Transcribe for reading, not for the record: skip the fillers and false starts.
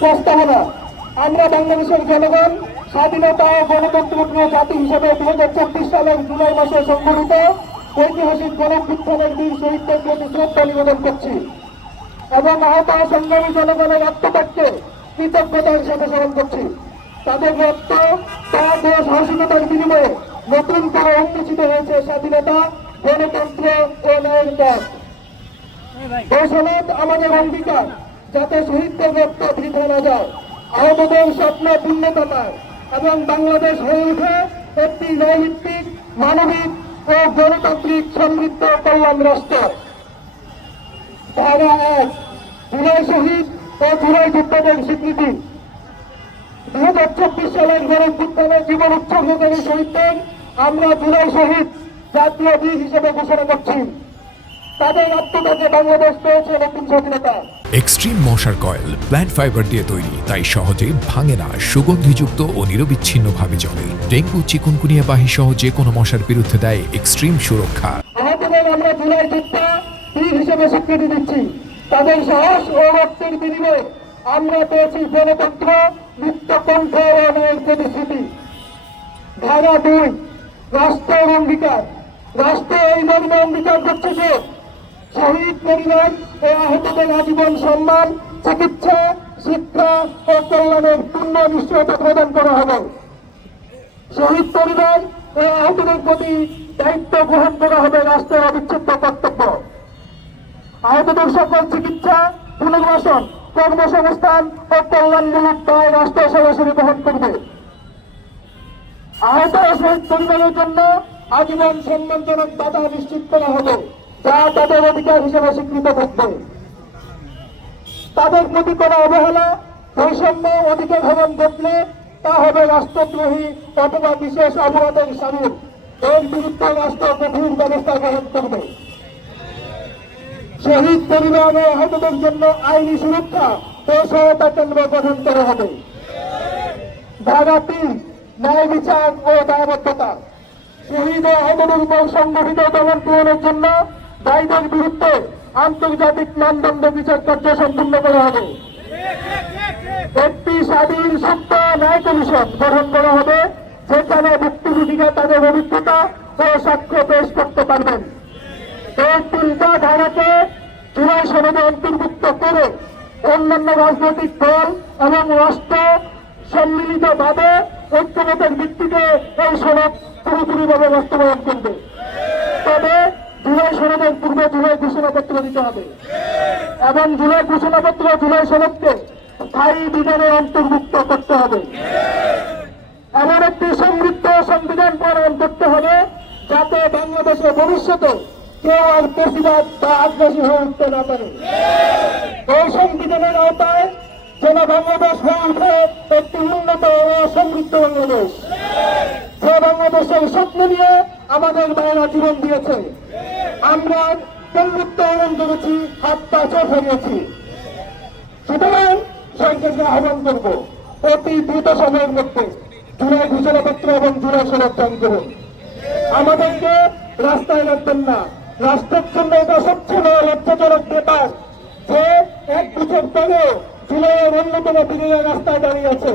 প্রস্তাবনা। আমরা বাংলাদেশের জনগণ স্বাধীনতা ও গণতন্ত্রপ্রিয় জাতি হিসেবে 2024 সালের জুলাই মাসে সংঘটিত ঐতিহাসিক গণঅভ্যুত্থানের বীর শহীদদের প্রতি শ্রদ্ধা নিবেদন করছি এবং আহত সংগ্রামী জনগণের আত্মত্যাগকে কৃতজ্ঞতার সাথে স্মরণ করছি। তাদের রক্ত, ত্যাগ ও সাহসিকতার বিনিময়ে নতুন করে উন্মোচিত হয়েছে স্বাধীনতা, গণতন্ত্র ও ন্যায়ের পথ। আমাদের অঙ্গীকার, যাতে শহীদদের রক্ত বৃথা না যায়, আহতদের স্বপ্ন পূর্ণতা পায় এবং বাংলাদেশ হয়ে ওঠে একটি ন্যায়ভিত্তিক, মানবিক ও গণতান্ত্রিক সমৃদ্ধ কল্যাণ রাষ্ট্র। ধারা 1, জুলাই শহীদ ও জুলাই যোদ্ধাদের স্বীকৃতি। 2024 সালের গণঅভ্যুত্থানে জীবন উৎসর্গকারী শহীদদের আমরা জুলাই শহীদ জাতীয় বীর হিসেবে ঘোষণা করছি। তাদের আত্মত্যাগে বাংলাদেশ পেয়েছে নতুন স্বাধীনতা। এক্সট্রিম মশার কয়েল প্ল্যান্ট ফাইবার দিয়ে তৈরি, তাই সহজে ভাঙে না, সুগন্ধিযুক্ত ও নিরবিচ্ছিন্নভাবে জ্বলে। ডেঙ্গু, চিকুনগুনিয়া বাহি সহ যে কোনো মশার বিরুদ্ধে দেয় এক্সট্রিম সুরক্ষা। আহতদের আমরা জুলাই যোদ্ধা বীর হিসেবে স্বীকৃতি দিচ্ছি। তাদের সাহস ও রক্তের বিনিময়ে আমরা পেয়েছি গণতন্ত্র, মুক্ত কণ্ঠ ও ন্যায়ের প্রতিশ্রুতি। ধারা 2, রাষ্ট্রের অঙ্গীকার। রাষ্ট্র এই মর্মে অঙ্গীকার করছে যে শহীদ পরিবার ও আহতদের আজীবন সম্মান, চিকিৎসা, শিক্ষা ও কল্যাণের পূর্ণ নিশ্চয়তা প্রদান করা হবে। শহীদ পরিবার ও আহতদের প্রতি দায়িত্ব গ্রহণ করা হবে রাষ্ট্রের অবিচ্ছেদ্য কর্তব্য। আহতদের সকল চিকিৎসা, পুনর্বাসন, কর্মসংস্থান ও কল্যাণমূলক দায় রাষ্ট্র সরাসরি বহন করবে। আহত শহীদ পরিবারের জন্য আজীবন সম্মানজনক ভাতা নিশ্চিত করা হবে, যা তাদের অধিকার হিসেবে স্বীকৃত থাকবে। তাদের প্রতি কোনো অবহেলা, বৈষম্য, অধিকার হরণ ঘটলে তা হবে রাষ্ট্রদ্রোহী অথবা বিশেষ অপরাধের শামিল। এর বিরুদ্ধে রাষ্ট্র কঠোর ব্যবস্থা গ্রহণ করবে। শহীদ পরিবার ও আহতদের জন্য আইনি সুরক্ষা ও সহায়তা কেন্দ্র গঠন করা হবে। ধারা 3, ন্যায় বিচার ও দায়বদ্ধতা। শহীদ ও আহতদের উপর সংগঠিত দমন পূরণের জন্য দায়ীদের বিরুদ্ধে আন্তর্জাতিক মানদণ্ড বিচার কার্য সম্পূর্ণ করা হবে। একটি স্বাধীন, সুস্থ ন্যায় কমিশন গঠন করা হবে, যেখানে ভুক্তভোগীরা তাদের অভিজ্ঞতা ও সাক্ষ্য পেশ করতে পারবেন। এই 3টা ধারাকে জুলাই সনদে অন্তর্ভুক্ত করে অন্যান্য রাজনৈতিক দল এবং রাষ্ট্র সম্মিলিতভাবে ঐক্যমতের ভিত্তিতে এই সনদ পুরোপুরিভাবে বাস্তবায়ন করবে। তবে জুলাই সনদের পূর্বে জুলাই ঘোষণাপত্র দিতে হবে এবং জুলাই ঘোষণাপত্র জুলাই সনদকে স্থায়ী বিধানে অন্তর্ভুক্ত করতে হবে। এমন একটি সমৃদ্ধ সংবিধান প্রণয়ন করতে হবে যাতে বাংলাদেশের ভবিষ্যতে কেউ আর বেশিবাদ বা আগ্রাসী হয়ে উঠতে না পারে। এই সংবিধানের আওতায় যেন বাংলাদেশ হয়ে ওঠে একটি উন্নত ও সমৃদ্ধ বাংলাদেশ, যে বাংলাদেশের স্বপ্ন নিয়ে আমাদের মায়েরা জীবন দিয়েছে। আমরা বন্ধুত্ব আহ্বান করেছি, হাত পা চোখ হারিয়েছি। সুতরাং সরকারকে আহ্বান করব, অতি দ্রুত সময়ের মধ্যে জুলাই ঘোষণাপত্র এবং জুলাই সনদ চান করুন। আমাদেরকে রাস্তায় রাখবেন না। রাষ্ট্রের জন্য এটা সবচেয়ে বড় লজ্জাজনক ব্যাপার যে 1 বছর পরে জুলাইয়ের অন্যতম বিরোধী রাস্তায় দাঁড়িয়ে আছে।